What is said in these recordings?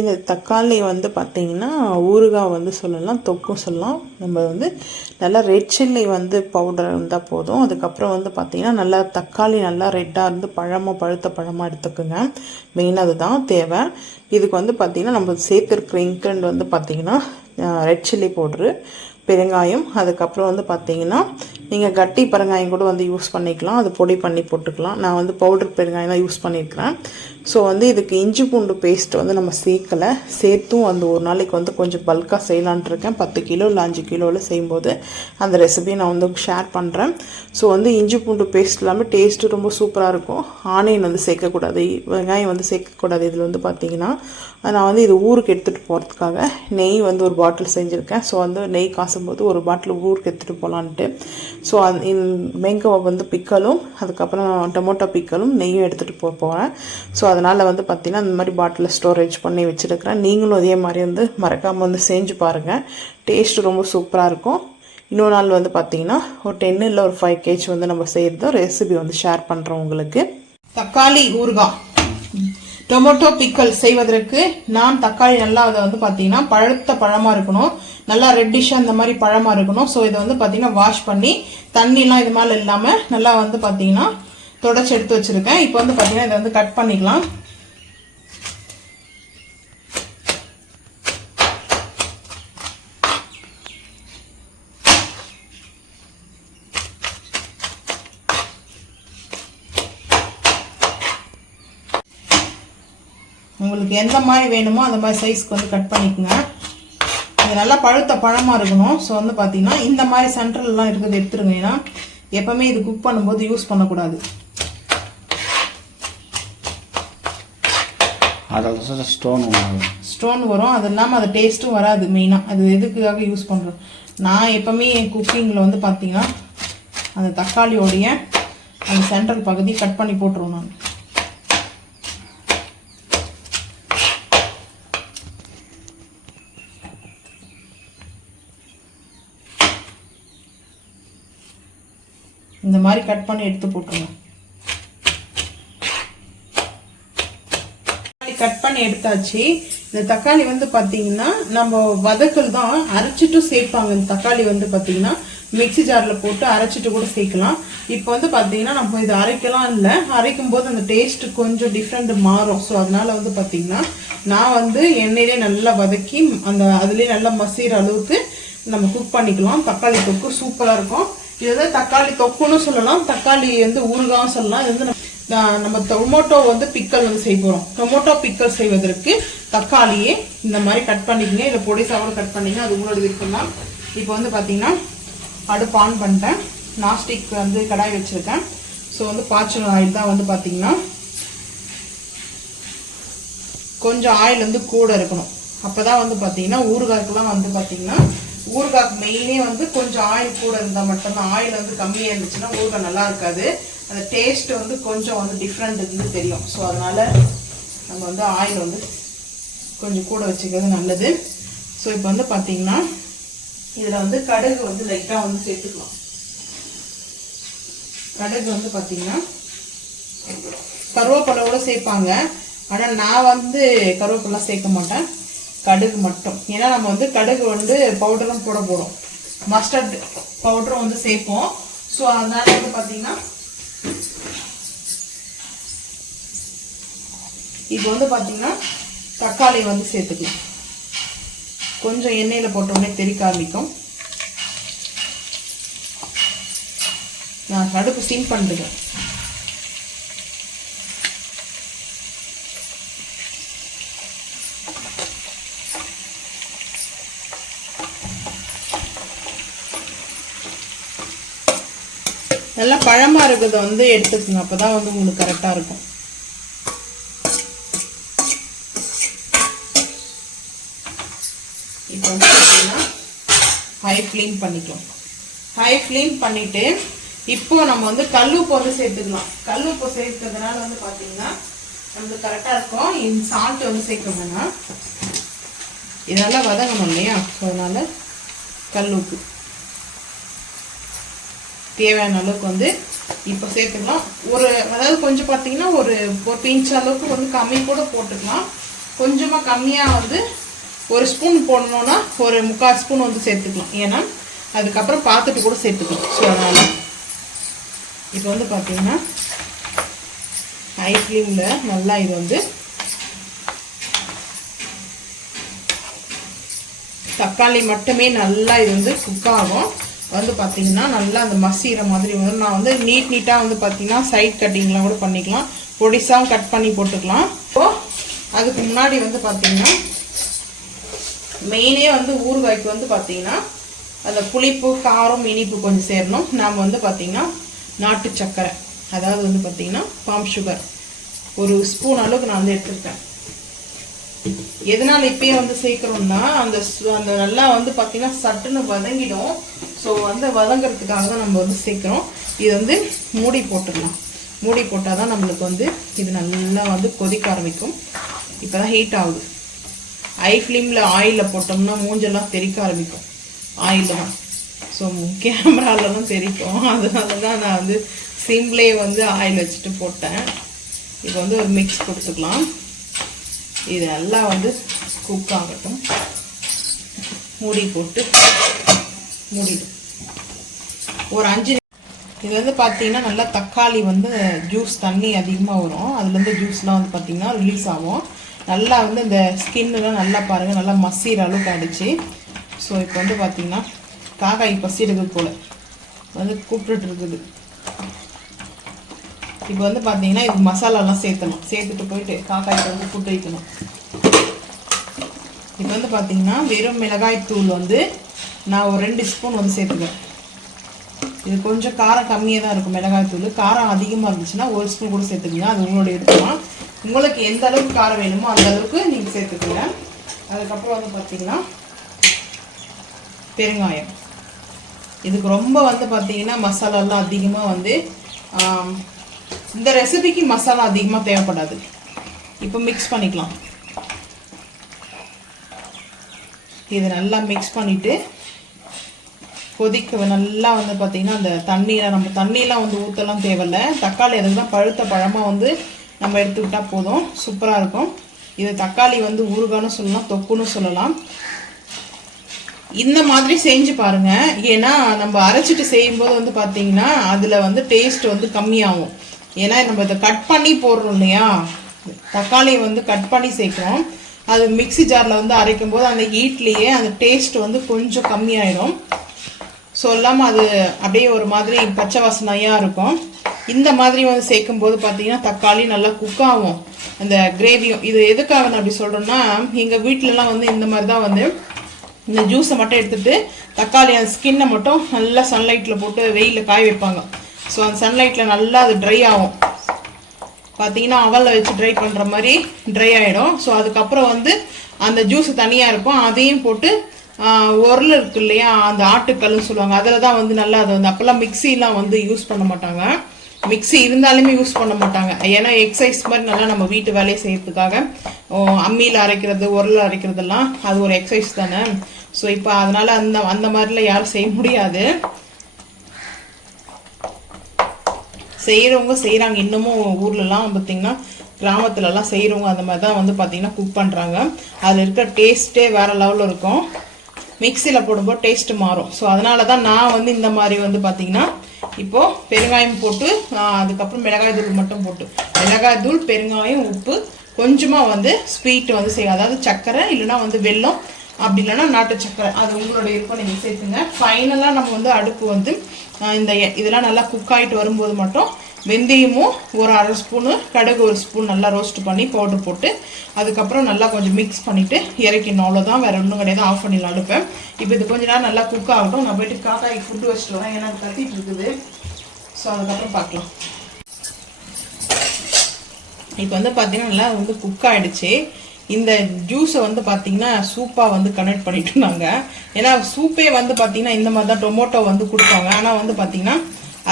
இந்த தக்காளி வந்து பார்த்திங்கன்னா ஊறுகாய் வந்து சொல்லலாம், தொக்கும் சொல்லலாம். நம்ம வந்து நல்லா ரெட் சில்லி வந்து பவுடர் இருந்தால் போதும். அதுக்கப்புறம் வந்து பார்த்திங்கன்னா நல்லா தக்காளி நல்லா ரெட்டாக இருந்து பழுத்த பழமாக எடுத்துக்கோங்க. மெயினாக அதுதான் தேவை. இதுக்கு வந்து பார்த்திங்கன்னா நம்ம சேர்த்துருக்குற இன்க்ரெண்ட் வந்து பார்த்திங்கன்னா ரெட் சில்லி பவுட்ரு, பெருங்காயம், அதுக்கப்புறம் வந்து பார்த்திங்கன்னா நீங்கள் கட்டி பெருங்காயம் கூட வந்து யூஸ் பண்ணிக்கலாம். அது பொடி பண்ணி போட்டுக்கலாம். நான் வந்து பவுடர் பெருங்காயம் தான் யூஸ் பண்ணியிருக்கிறேன். ஸோ வந்து இதுக்கு இஞ்சி பூண்டு பேஸ்ட் வந்து நம்ம சேர்த்தும் அந்த ஒரு நாளைக்கு வந்து கொஞ்சம் பல்காக செய்யலான்ட்டு இருக்கேன். 10 கிலோ இல்லை 5 கிலோவில் செய்யும்போது அந்த ரெசிபியை நான் வந்து ஷேர் பண்ணுறேன். ஸோ வந்து இஞ்சி பூண்டு பேஸ்ட் இல்லாமல் டேஸ்ட்டு ரொம்ப சூப்பராக இருக்கும். ஆனியன் வந்து சேர்க்கக்கூடாது, வெங்காயம் வந்து சேர்க்கக்கூடாது. இதில் வந்து பார்த்திங்கன்னா நான் வந்து இது ஊருக்கு எடுத்துகிட்டு போகிறதுக்காக நெய் வந்து ஒரு பாட்டில் செஞ்சுருக்கேன். ஸோ வந்து நெய் காசும்போது ஒரு பாட்டில் ஊருக்கு எடுத்துகிட்டு போகலான்ட்டு. ஸோ மேங்கோ வந்து பிக்கலும் அதுக்கப்புறம் டொமேட்டோ பிக்கலும் நெய்யும் எடுத்துகிட்டு போகிறேன். ஸோ அதனால் வந்து பார்த்திங்கன்னா இந்த மாதிரி பாட்டிலில் ஸ்டோரேஜ் பண்ணி வச்சுருக்கிறேன். நீங்களும் அதே மாதிரி வந்து மறக்காமல் வந்து செஞ்சு பாருங்கள். டேஸ்ட்டு ரொம்ப சூப்பராக இருக்கும். இன்னொரு நாள் வந்து பார்த்திங்கன்னா ஒரு 10 இல்லை ஒரு 5 kg வந்து நம்ம செய்கிறதும் ரெசிபி வந்து ஷேர் பண்ணுறோம் உங்களுக்கு. தக்காளி ஊறுகாய், டொமேட்டோ பிக்கல் செய்வதற்கு நான் தக்காளி நல்லா அதை வந்து பார்த்திங்கன்னா பழுத்த பழமாக இருக்கணும், நல்லா ரெட்டிஷாக இந்த மாதிரி பழமாக இருக்கணும். ஸோ இதை வந்து பார்த்திங்கன்னா வாஷ் பண்ணி தண்ணிலாம் இது மாதிரி இல்லாமல் நல்லா வந்து பார்த்திங்கன்னா தொடச்சி எடுத்து வச்சுருக்கேன். இப்போ வந்து பார்த்திங்கன்னா இதை வந்து கட் பண்ணிக்கலாம். உங்களுக்கு எந்த மாதிரி வேணுமோ அந்த மாதிரி சைஸ்க்கு வந்து கட் பண்ணிக்கோங்க. இது நல்லா பழுத்த பழமாக இருக்கணும். ஸோ வந்து பார்த்திங்கன்னா இந்த மாதிரி சென்ட்ரல்லாம் இருக்கிறது எடுத்துருங்க. ஏன்னா எப்போவுமே இது குக் பண்ணும்போது யூஸ் பண்ணக்கூடாது. அதில் ஸ்டோன் வரும். அது இல்லாமல் அது டேஸ்ட்டும் வராது. மெயினாக அது எதுக்காக யூஸ் பண்ணுறோம், நான் எப்போவுமே என் குக்கிங்கில் வந்து பார்த்திங்கன்னா அந்த தக்காளியோடைய அந்த சென்ட்ரல் பகுதி கட் பண்ணி போட்டுருவோம். நான் இந்த மாதிரி கட் பண்ணி எடுத்து போட்டுருங்க. கட் பண்ணி எடுத்தாச்சு. இந்த தக்காளி வந்து பார்த்தீங்கன்னா நம்ம வதக்கல் தான் அரைச்சிட்டு சேர்ப்பாங்க. இந்த தக்காளி வந்து பார்த்தீங்கன்னா மிக்சி ஜாரில் போட்டு அரைச்சிட்டு கூட சேர்க்கலாம். இப்போ வந்து பார்த்தீங்கன்னா நம்ம இது அரைக்கலாம் இல்லை, அரைக்கும் போது அந்த டேஸ்ட் கொஞ்சம் டிஃப்ரெண்ட் மாறும். ஸோ அதனால வந்து பார்த்தீங்கன்னா நான் வந்து எண்ணெயிலே நல்லா வதக்கி அந்த அதுலேயே நல்லா மசிகிற அளவுக்கு நம்ம குக் பண்ணிக்கலாம். தக்காளி தொக்கு சூப்பராக இருக்கும். இது வந்து தக்காளி தொக்குன்னு சொல்லலாம், தக்காளி வந்து ஊறுகாயும் சொல்லலாம். இது வந்து நம்ம டொமேட்டோ வந்து பிக்கல் வந்து செய்ய போகிறோம். டொமேட்டோ பிக்கல் செய்வதற்கு தக்காளியே இந்த மாதிரி கட் பண்ணிக்கங்க. இதை பொடிசாவோட கட் பண்ணிங்க, அது உங்களோட விருப்பம் தான். இப்போ வந்து பார்த்தீங்கன்னா அடுப்பு ஆன் பண்ணிட்டேன். நான்ஸ்டிக் வந்து கடாய் வச்சுருக்கேன். ஸோ வந்து பாய்ச்சல் ஆயில் தான் வந்து பார்த்தீங்கன்னா கொஞ்சம் ஆயில் வந்து கூட இருக்கணும். அப்போ தான் வந்து பார்த்தீங்கன்னா ஊறுகாய்க்கெல்லாம் வந்து பார்த்தீங்கன்னா ஊறுகாய்க்கு மெயினே வந்து கொஞ்சம் ஆயில் கூட இருந்தால் மட்டும்தான். ஆயில் வந்து கம்மியாக இருந்துச்சுன்னா ஊறுகாய் நல்லா இருக்காது. அந்த டேஸ்ட் வந்து கொஞ்சம் வந்து டிஃப்ரெண்ட் வந்து தெரியும். ஸோ அதனால் நம்ம வந்து ஆயில் வந்து கொஞ்சம் கூட வச்சுக்கிறது நல்லது. ஸோ இப்போ வந்து பார்த்தீங்கன்னா இதில் வந்து கடுகு வந்து லைட்டாக வந்து சேர்த்துக்கலாம். கடுகு வந்து பார்த்தீங்கன்னா கருவேப்பிலோட சேர்ப்பாங்க. ஆனால் நான் வந்து கருவேப்பிலாம் சேர்க்க மாட்டேன், கடுகு மட்டும். ஏன்னா நம்ம வந்து கடுகு வந்து பவுடரும் போட போகிறோம், மஸ்டர்ட் பவுடரும் வந்து சேர்ப்போம். ஸோ அதனால வந்து பார்த்தீங்கன்னா இப்போ வந்து பார்த்தீங்கன்னா தக்காளி வந்து சேர்த்துக்கலாம். கொஞ்சம் எண்ணெயில் போட்டோடனே தெறிக்க ஆரம்பிக்கும். நான் அடுப்பு சிம் பண்ணிடுவேன். நல்லா பழமாக இருக்கிறத வந்து எடுத்துக்கோங்க, அப்போ தான் வந்து உங்களுக்கு கரெக்டாக இருக்கும். இப்போ வந்து பார்த்தீங்கன்னா ஹை ஃப்ளேம் பண்ணிக்கலாம். ஹை ஃப்ளேம் பண்ணிவிட்டு இப்போ நம்ம வந்து கல்லுப்பு வந்து சேர்த்துக்கலாம். கல்லுப்பு சேர்க்கிறதுனால வந்து பார்த்தீங்கன்னா நம்மளுக்கு கரெக்டாக இருக்கும். இந்த சால்ட் வந்து சேர்க்க வேணாம், இதெல்லாம் வதங்கணும் இல்லையா? ஸோ அதனால் கல்லுப்பு தேவையான அளவுக்கு வந்து இப்போ சேர்த்துக்கலாம். அதாவது கொஞ்சம் பார்த்தீங்கன்னா ஒரு பிஞ்ச் அளவுக்கு வந்து கம்மி கூட போட்டுக்கலாம். கொஞ்சமாக கம்மியாக வந்து ஒரு ஸ்பூன் போடணுன்னா ஒரு 3/4 ஸ்பூன் வந்து சேர்த்துக்கலாம். ஏன்னா அதுக்கப்புறம் பார்த்துட்டு கூட சேர்த்துக்கலாம். ஸோ அதனால் இப்போ வந்து பார்த்திங்கன்னா ஹை ஃப்ளேமில் நல்லா இது வந்து தக்காளி மட்டுமே நல்லா இது வந்து குக் ஆகும். வந்து பார்த்திங்கன்னா நல்லா அந்த மசிகிற மாதிரி வரும். நான் வந்து நீட்டாக வந்து பார்த்திங்கன்னா சைட் கட்டிங்லாம் கூட பண்ணிக்கலாம், பொடிசாகவும் கட் பண்ணி போட்டுக்கலாம். ஸோ அதுக்கு முன்னாடி வந்து பார்த்திங்கன்னா மெயினே வந்து ஊறுகாய்க்கு வந்து பார்த்திங்கன்னா அந்த புளிப்பு காரம் இனிப்பு கொஞ்சம் சேரணும். நாம் வந்து பார்த்திங்கன்னா நாட்டு சர்க்கரை, அதாவது வந்து பார்த்திங்கன்னா பாம் சுகர் ஒரு ஸ்பூன் அளவுக்கு நான் வந்து எடுத்துருக்கேன். எதனால இப்பயே வந்து சேர்க்குறோம்னா அந்த அந்த நல்லா வந்து பார்த்திங்கன்னா சட்டுன்னு வதங்கிடும். ஸோ வந்து வதங்கிறதுக்காக தான் நம்ம வந்து சேர்க்குறோம். இது வந்து மூடி போட்டுடலாம். மூடி போட்டால் தான் நம்மளுக்கு வந்து இது நல்லா வந்து கொதிக்க ஆரம்பிக்கும். இப்போ தான் ஹீட் ஆகுது. ஹை ஃப்ளேமில் ஆயிலில் போட்டோம்னா மூஞ்செல்லாம் தெறிக்க ஆரம்பிக்கும் ஆயிலில் தான். ஸோ கேமராலலாம் தெரிக்கும். அதனால தான் நான் வந்து சிம்லேயே வந்து ஆயில் வச்சுட்டு போட்டேன். இப்போ வந்து ஒரு மிக்ஸ் கொடுத்துக்கலாம். இது நல்லா வந்து குக் ஆகட்டும். மூடி போட்டு மூடிடும் ஒரு 5. இது வந்து பார்த்தீங்கன்னா நல்லா தக்காளி வந்து ஜூஸ் தண்ணி அதிகமாக வரும். அதுலேருந்து ஜூஸ்லாம் வந்து பார்த்திங்கன்னா ரிலீஸ் ஆகும். நல்லா வந்து இந்த ஸ்கின்னுலாம் நல்லா பாருங்கள் நல்லா மசிகிற அளவுக்கு ஆகிடுச்சு. ஸோ இப்போ வந்து பார்த்திங்கன்னா காக்காய் பசிடுது போல் வந்து கூப்பிட்டுட்டு இருக்குது. இப்போ வந்து பார்த்தீங்கன்னா இது மசாலாலாம் சேர்த்தணும். சேர்த்துட்டு போயிட்டு காக்காய்க்கு வந்து கூட்டு வைக்கணும். இப்போ வந்து பார்த்தீங்கன்னா வெறும் மிளகாய் தூள் வந்து நான் ஒரு 2 ஸ்பூன் வந்து சேர்த்துக்கிறேன். இது கொஞ்சம் காரம் கம்மியாக தான் இருக்கும் மிளகாய் தூள். காரம் அதிகமாக இருந்துச்சுன்னா 1 ஸ்பூன் கூட சேர்த்துக்குங்க. அது உங்களுடைய விருப்பம். உங்களுக்கு எந்த அளவுக்கு காரம் வேணுமோ அந்த அளவுக்கு நீங்கள் சேர்த்துக்குங்க. அதுக்கப்புறம் வந்து பார்த்தீங்கன்னா பெருங்காயம். இதுக்கு ரொம்ப வந்து பார்த்தீங்கன்னா மசாலாலாம் அதிகமாக வந்து இந்த ரெசிபிக்கு மசாலா அதிகமாக தேவைப்படாது. இப்போ மிக்ஸ் பண்ணிக்கலாம். இது நல்லா மிக்ஸ் பண்ணிவிட்டு கொதிக்க நல்லா வந்து பார்த்திங்கன்னா அந்த தண்ணியில் நம்ம தண்ணியெலாம் வந்து ஊற்றலாம் தேவையில்லை. தக்காளி அதுக்கு தான் பழுத்த பழமாக வந்து நம்ம எடுத்துக்கிட்டால் போதும். சூப்பராக இருக்கும். இது தக்காளி வந்து ஊறுகான்னு சொல்லலாம், தொக்குன்னு சொல்லலாம். இந்த மாதிரி செஞ்சு பாருங்கள். ஏன்னா நம்ம அரைச்சிட்டு செய்யும்போது வந்து பார்த்திங்கன்னா அதில் வந்து டேஸ்ட் வந்து கம்மியாகும். ஏன்னா நம்ம இதை கட் பண்ணி போடுறோம் இல்லையா, தக்காளியை வந்து கட் பண்ணி சேர்க்குறோம். அது மிக்ஸி ஜாரில் வந்து அரைக்கும் போது அந்த ஹீட்லேயே அந்த டேஸ்ட் வந்து கொஞ்சம் கம்மியாயிடும். ஸோ இல்லாமல் அது அப்படியே ஒரு மாதிரி பச்சை வாசனையாக இருக்கும். இந்த மாதிரி வந்து சேர்க்கும்போது பார்த்தீங்கன்னா தக்காளி நல்லா குக் ஆகும். அந்த கிரேவியும் இது எதுக்காக நான் அப்படி சொல்கிறேன்னா, எங்கள் வீட்டிலலாம் வந்து இந்த மாதிரி தான் வந்து இந்த ஜூஸை மட்டும் எடுத்துகிட்டு தக்காளி அந்த ஸ்கின்னை மட்டும் நல்லா சன்லைட்டில் போட்டு வெயிலில் காய வைப்பாங்க. ஸோ அந்த சன்லைட்டில் நல்லா அது ட்ரை ஆகும். பார்த்தீங்கன்னா அவலில் வச்சு ட்ரை பண்ணுற மாதிரி ட்ரை ஆகிடும். ஸோ அதுக்கப்புறம் வந்து அந்த ஜூஸ் தனியாக இருக்கும். அதையும் போட்டு உரல் இருக்கு இல்லையா, அந்த ஆட்டுக்கல்னு சொல்லுவாங்க, அதில் தான் வந்து நல்லா அது வந்து அப்போல்லாம் மிக்சிலாம் வந்து யூஸ் பண்ண மாட்டாங்க. மிக்சி இருந்தாலுமே யூஸ் பண்ண மாட்டாங்க. ஏன்னா எக்ஸசைஸ் மாதிரி நல்லா நம்ம வீட்டு வேலையை செய்யறதுக்காக அம்மியில் அரைக்கிறது உரல் அரைக்கிறதெல்லாம் அது ஒரு எக்ஸசைஸ் தானே. ஸோ இப்போ அதனால் அந்த மாதிரிலாம் யாரும் செய்ய முடியாது. செய்கிறவங்க செய்கிறாங்க. இன்னமும் ஊர்லலாம் பார்த்திங்கன்னா கிராமத்துலலாம் செய்கிறவங்க அந்த மாதிரி தான் வந்து பார்த்திங்கன்னா குக் பண்ணுறாங்க. அதில் இருக்கிற டேஸ்ட்டே வேறு லெவலில் இருக்கும். மிக்சியில் போடும்போது டேஸ்ட்டு மாறும். ஸோ அதனால தான் நான் வந்து இந்த மாதிரி வந்து பார்த்திங்கன்னா இப்போது பெருங்காயம் போட்டு அதுக்கப்புறம் மிளகாய் தூள் மட்டும் போட்டு மிளகாய் தூள் பெருங்காயம் உப்பு கொஞ்சமாக வந்து ஸ்வீட்டு வந்து செய்யும். அதாவது சர்க்கரை இல்லைனா வந்து வெல்லம், அப்படி இல்லைன்னா நாட்டு சர்க்கரை, அது உங்களோட விருப்பம், நீங்கள் சேர்த்துங்க. ஃபைனலாக நம்ம வந்து அடுப்பு வந்து இந்த இதெல்லாம் நல்லா குக் ஆகிட்டு வரும்போது மட்டும் வெந்தயமும் ஒரு 1/2 ஸ்பூனு, கடுகு 1 ஸ்பூன் நல்லா ரோஸ்ட் பண்ணி பவுடர் போட்டு அதுக்கப்புறம் நல்லா கொஞ்சம் மிக்ஸ் பண்ணிவிட்டு இறக்கணும். அவ்வளோதான், வேறு ஒன்றும் கிடையாது. ஆஃப் பண்ணிடலாம் அடுப்பை. இப்போ இது கொஞ்ச நேரம் நல்லா குக் ஆகட்டும். நான் போய்ட்டு காக்காய்க்கு ஃபுட்டு வச்சுட்டு வரேன், ஏன்னா கத்திட்டு இருக்குது. ஸோ அதுக்கப்புறம் பார்க்கலாம். இப்போ வந்து பார்த்தீங்கன்னா நல்லா வந்து குக் ஆகிடுச்சு. இந்த ஜூஸை வந்து பார்த்தீங்கன்னா சூப்பாக வந்து கனெக்ட் பண்ணிட்டு இருந்தாங்க. ஏன்னா சூப்பே வந்து பார்த்தீங்கன்னா இந்த மாதிரி தான் டொமேட்டோ வந்து கொடுப்பாங்க. ஆனால் வந்து பார்த்தீங்கன்னா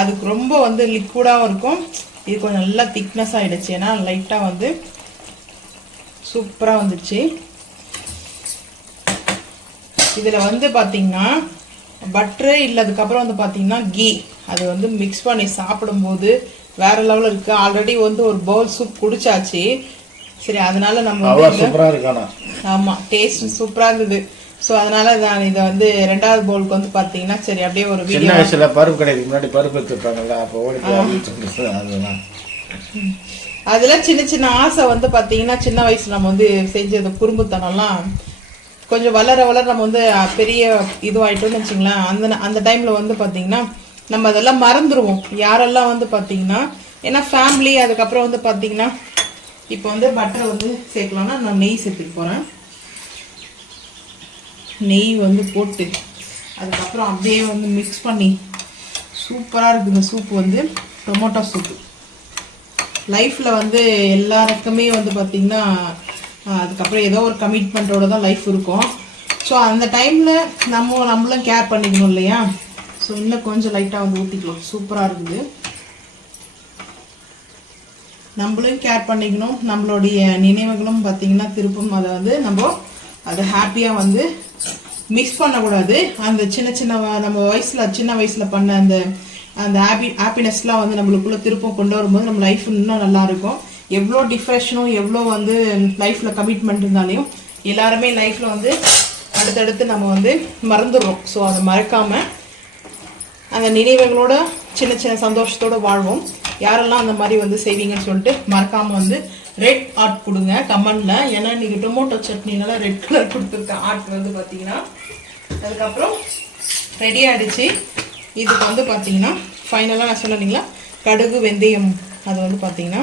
அதுக்கு ரொம்ப வந்து லிக்விடாகவும் இருக்கும். இது கொஞ்சம் நல்லா திக்னஸ் ஆகிடுச்சு. ஏன்னா லைட்டாக வந்து சூப்பராக வந்துடுச்சு. இதில் வந்து பார்த்தீங்கன்னா பட்ரு இல்லை, அதுக்கப்புறம் வந்து பார்த்தீங்கன்னா கீ, அது வந்து மிக்ஸ் பண்ணி சாப்பிடும்போது வேறு லெவலில் இருக்குது. ஆல்ரெடி வந்து ஒரு பவுல் சூப் குடிச்சாச்சு. சரி அதனால நம்ம சூப்பராக இருக்கானா. ஆமாம் டேஸ்ட் சூப்பராக இருந்தது. ஸோ அதனால நான் இதை வந்து 2வது பவுலுக்கு வந்து பார்த்தீங்கன்னா சரி அப்படியே ஒரு வீடியோ. சின்ன வயசுல பருப்பு கடைக்கு முன்னாடி பருப்பு எடுத்துருப்பாங்கல்ல, அப்போ அதெல்லாம் சின்ன சின்ன ஆசை வந்து பார்த்தீங்கன்னா சின்ன வயசுல நம்ம வந்து செஞ்ச குறும்புத்தனம்லாம் கொஞ்சம் வளர வளர நம்ம வந்து பெரிய இதுவாயிட்டோம்னு வச்சுங்களேன். அந்த டைம்ல வந்து பார்த்தீங்கன்னா நம்ம அதெல்லாம் மறந்துடுவோம். யாரெல்லாம் வந்து பார்த்தீங்கன்னா ஏன்னா ஃபேமிலி. அதுக்கப்புறம் வந்து பார்த்தீங்கன்னா இப்போ வந்து பட்டர் வந்து சேர்க்கலாம்னா நான் நெய் சேர்த்துக்க போகிறேன். நெய் வந்து போட்டு அதுக்கப்புறம் அப்படியே வந்து மிக்ஸ் பண்ணி சூப்பராக இருக்குது இந்த சூப்பு வந்து டொமேட்டோ சூப்பு. லைஃப்பில் வந்து எல்லாருக்குமே வந்து பார்த்திங்கன்னா அதுக்கப்புறம் ஏதோ ஒரு கமிட்மெண்ட்டோட தான் லைஃப் இருக்கும். ஸோ அந்த டைமில் நம்மளும் கேர் பண்ணிக்கணும் இல்லையா. ஸோ இன்னும் கொஞ்சம் லைட்டாக வந்து ஊற்றிக்கலாம். சூப்பராக இருக்குது. நம்மளும் கேர் பண்ணிக்கணும். நம்மளுடைய நினைவுகளும் பார்த்திங்கன்னா திருப்பும் அதை வந்து அதை ஹாப்பியாக வந்து மிக்ஸ் பண்ணக்கூடாது. அந்த சின்ன நம்ம சின்ன வயசில் பண்ண அந்த ஹாப்பினஸ்லாம் வந்து நம்மளுக்குள்ளே திருப்பம் கொண்டு வரும்போது நம்ம லைஃப் இன்னும் நல்லா இருக்கும். எவ்வளோ டிப்ரெஷனும் எவ்வளோ வந்து லைஃப்பில் கமிட்மெண்ட் இருந்தாலையும் எல்லாருமே லைஃப்பில் வந்து அடுத்தடுத்து நம்ம வந்து மறந்துடுறோம். ஸோ அதை மறக்காமல் அந்த நினைவுகளோட சின்ன சந்தோஷத்தோடு வாழ்வோம். யாரெல்லாம் அந்த மாதிரி வந்து செய்வீங்கன்னு சொல்லிட்டு மறக்காமல் வந்து ரெட் ஆர்ட் கொடுங்க கமெண்ட்ல. ஏன்னா இன்னைக்கு டொமேட்டோ சட்னினால ரெட் கலர் கொடுத்துருக்க ஆர்ட் வந்து பார்த்தீங்கன்னா. அதுக்கப்புறம் ரெடி ஆகிடுச்சு. இதுக்கு வந்து பார்த்தீங்கன்னா ஃபைனலாக நான் சொன்னீங்களா கடுகு வெந்தயம் அது வந்து பார்த்தீங்கன்னா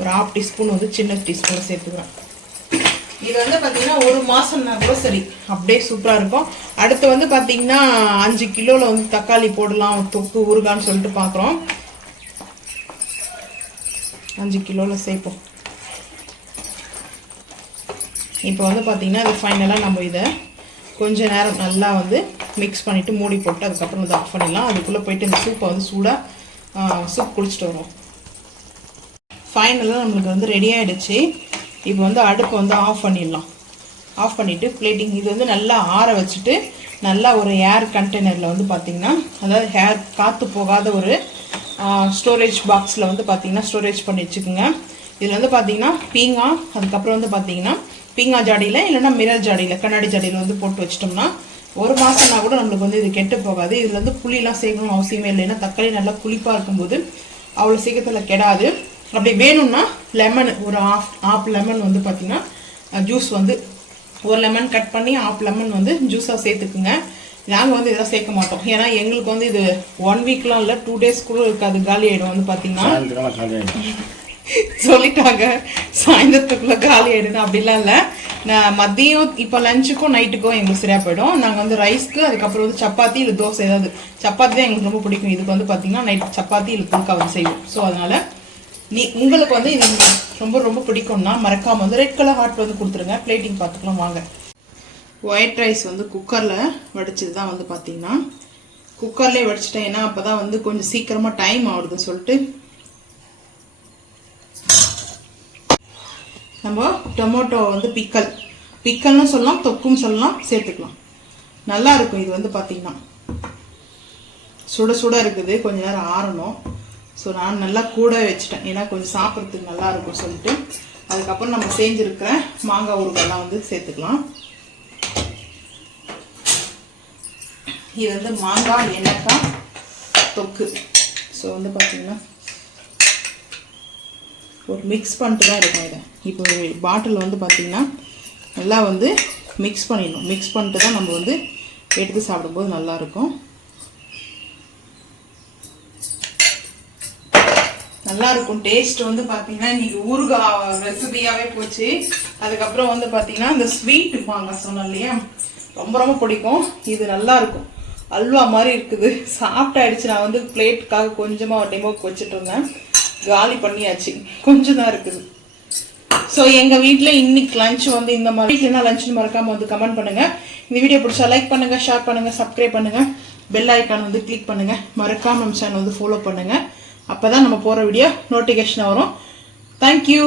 ஒரு 1/2 டீஸ்பூன் வந்து சின்ன டீஸ்பூன் சேர்த்துக்கிறேன். இது வந்து பார்த்தீங்கன்னா 1 மாதம்னா கூட சரி அப்படியே சூப்பராக இருக்கும். அடுத்து வந்து பார்த்தீங்கன்னா 5 கிலோவில் வந்து தக்காளி போடலாம் தொக்கு ஊறுகான்னு சொல்லிட்டு பார்க்குறோம். 5 கிலோவில் சேர்ப்போம். இப்போ வந்து பார்த்தீங்கன்னா இது ஃபைனலாக நம்ம இதை கொஞ்ச நேரம் நல்லா வந்து மிக்ஸ் பண்ணிவிட்டு மூடி போட்டு அதுக்கப்புறம் வந்து ஆஃப் பண்ணிடலாம். அதுக்குள்ளே போயிட்டு இந்த சூப்பை வந்து சூடாக சூப் குடிச்சிட்டு வரும். ஃபைனலாக நம்மளுக்கு வந்து ரெடி ஆகிடுச்சு. இப்போ வந்து அடுப்பை வந்து ஆஃப் பண்ணிடலாம். ஆஃப் பண்ணிவிட்டு பிளேட்டிங் இது வந்து நல்லா ஆற வச்சுட்டு நல்லா ஒரு ஏர் கண்டெய்னரில் வந்து பார்த்திங்கன்னா அதாவது காற்று போகாத ஒரு ஸ்டோரேஜ் பாக்ஸில் வந்து பார்த்திங்கன்னா ஸ்டோரேஜ் பண்ணி வச்சுக்கோங்க. இதில் வந்து பார்த்திங்கன்னா பீங்காய் அதுக்கப்புறம் வந்து பார்த்திங்கன்னா பீங்காய் ஜாடியில் இல்லைன்னா மிரர் ஜாடியில் கண்ணாடி ஜாடியில் வந்து போட்டு வச்சிட்டோம்னா 1 மாதம்னா கூட நம்மளுக்கு வந்து இது கெட்டு போகாது. இதில் வந்து புளியெலாம் சேர்க்கணும் அவசியமே இல்லை. ஏன்னா தக்காளி நல்லா புளிப்பாக இருக்கும்போது அவ்வளோ சீக்கிரத்தில் கெடாது. அப்படி வேணும்னா லெமன் ஒரு ஆஃப் லெமன் வந்து பார்த்திங்கன்னா ஜூஸ் வந்து ஒரு லெமன் கட் பண்ணி ஆஃப் லெமன் வந்து ஜூஸாக சேர்த்துக்குங்க. நாங்கள் வந்து இதெல்லாம் சேர்க்க மாட்டோம். ஏன்னா எங்களுக்கு வந்து இது 1 வீக்லாம் இல்லை 2 டேஸ் கூட இருக்காது காலி ஆகிடும். வந்து பார்த்தீங்கன்னா சொல்லிட்டாங்க சாயந்தரத்துக்குள்ளே காலி ஆகிடுன்னு. அப்படிலாம் இல்லை. நான் மதியம் இப்போ லஞ்சுக்கும் நைட்டுக்கும் எங்களுக்கு சரியாக போயிடும். நாங்கள் வந்து ரைஸ்க்கு அதுக்கப்புறம் வந்து சப்பாத்தி இல்லை தோசை ஏதாவது சப்பாத்தி தான் எங்களுக்கு ரொம்ப பிடிக்கும். இதுக்கு வந்து பார்த்தீங்கன்னா நைட் சப்பாத்தி இல்லை புல்கா வந்து செய்வோம். ஸோ அதனால் உங்களுக்கு வந்து இது ரொம்ப ரொம்ப பிடிக்கும்னா மறக்காமல் வந்து ரெட் கலர் ஹார்ட் வந்து கொடுத்துருங்க. பிளேட்டிங் பார்த்துக்கலாம் வாங்க. ஒயிட் ரைஸ் வந்து குக்கரில் வடிச்சது தான் வந்து பார்த்தீங்கன்னா குக்கர்லேயே வடிச்சிட்டேன். ஏன்னா அப்போ தான் வந்து கொஞ்சம் சீக்கிரமாக டைம் ஆகுதுன்னு சொல்லிட்டு நம்ம டொமேட்டோ வந்து பிக்கல்னு சொல்லலாம் தொக்கும் சொல்லலாம் சேர்த்துக்கலாம். நல்லா இருக்கும். இது வந்து பார்த்தீங்கன்னா சுட சுட இருக்குது. கொஞ்சம் நேரம் ஆறணும். ஸோ நான் நல்லா கூட வச்சுட்டேன். ஏன்னா கொஞ்சம் சாப்பிட்றதுக்கு நல்லா இருக்கும் சொல்லிட்டு. அதுக்கப்புறம் நம்ம செஞ்சுருக்கிற மாங்காய் ஊறுகாய்லாம் வந்து சேர்த்துக்கலாம். இது வந்து மாங்காய் எண்ணெய்க்காய் தொக்கு. ஸோ வந்து பார்த்தீங்கன்னா ஒரு மிக்ஸ் பண்ணிட்டு தான் இருக்கும். இதை இப்போ பாட்டில் வந்து பார்த்திங்கன்னா நல்லா வந்து மிக்ஸ் பண்ணிடணும். மிக்ஸ் பண்ணிட்டு தான் நம்ம வந்து எடுத்து சாப்பிடும்போது நல்லாயிருக்கும். நல்லாயிருக்கும். டேஸ்ட் வந்து பார்த்தீங்கன்னா இன்றைக்கி ஊறுகாய் ரெசிபியாகவே போச்சு. அதுக்கப்புறம் வந்து பார்த்தீங்கன்னா இந்த ஸ்வீட் மாங்காய் சொன்னோம் இல்லையா ரொம்ப ரொம்ப பிடிக்கும். இது நல்லாயிருக்கும். அல்வா மாதிரி இருக்குது. சாப்பிட்டாயிடுச்சு. நான் வந்து பிளேட்டுக்காக கொஞ்சமாக டெமோக்கு வச்சுட்டு இருந்தேன். காலி பண்ணியாச்சு. கொஞ்சம் தான் இருக்குது. ஸோ எங்கள் வீட்டில் இன்னைக்கு லஞ்ச் வந்து இந்த மாதிரி. என்ன லஞ்சுன்னு மறக்காமல் வந்து கமெண்ட் பண்ணுங்கள். இந்த வீடியோ பிடிச்சா லைக் பண்ணுங்கள், ஷேர் பண்ணுங்கள், சப்ஸ்கிரைப் பண்ணுங்கள், பெல் ஐக்கான் வந்து கிளிக் பண்ணுங்கள். மறக்காமல் நம்ம சேனல் வந்து ஃபாலோ பண்ணுங்கள். அப்போ தான் நம்ம போகிற வீடியோ நோட்டிஃபிகேஷன் வரும். தேங்க்யூ.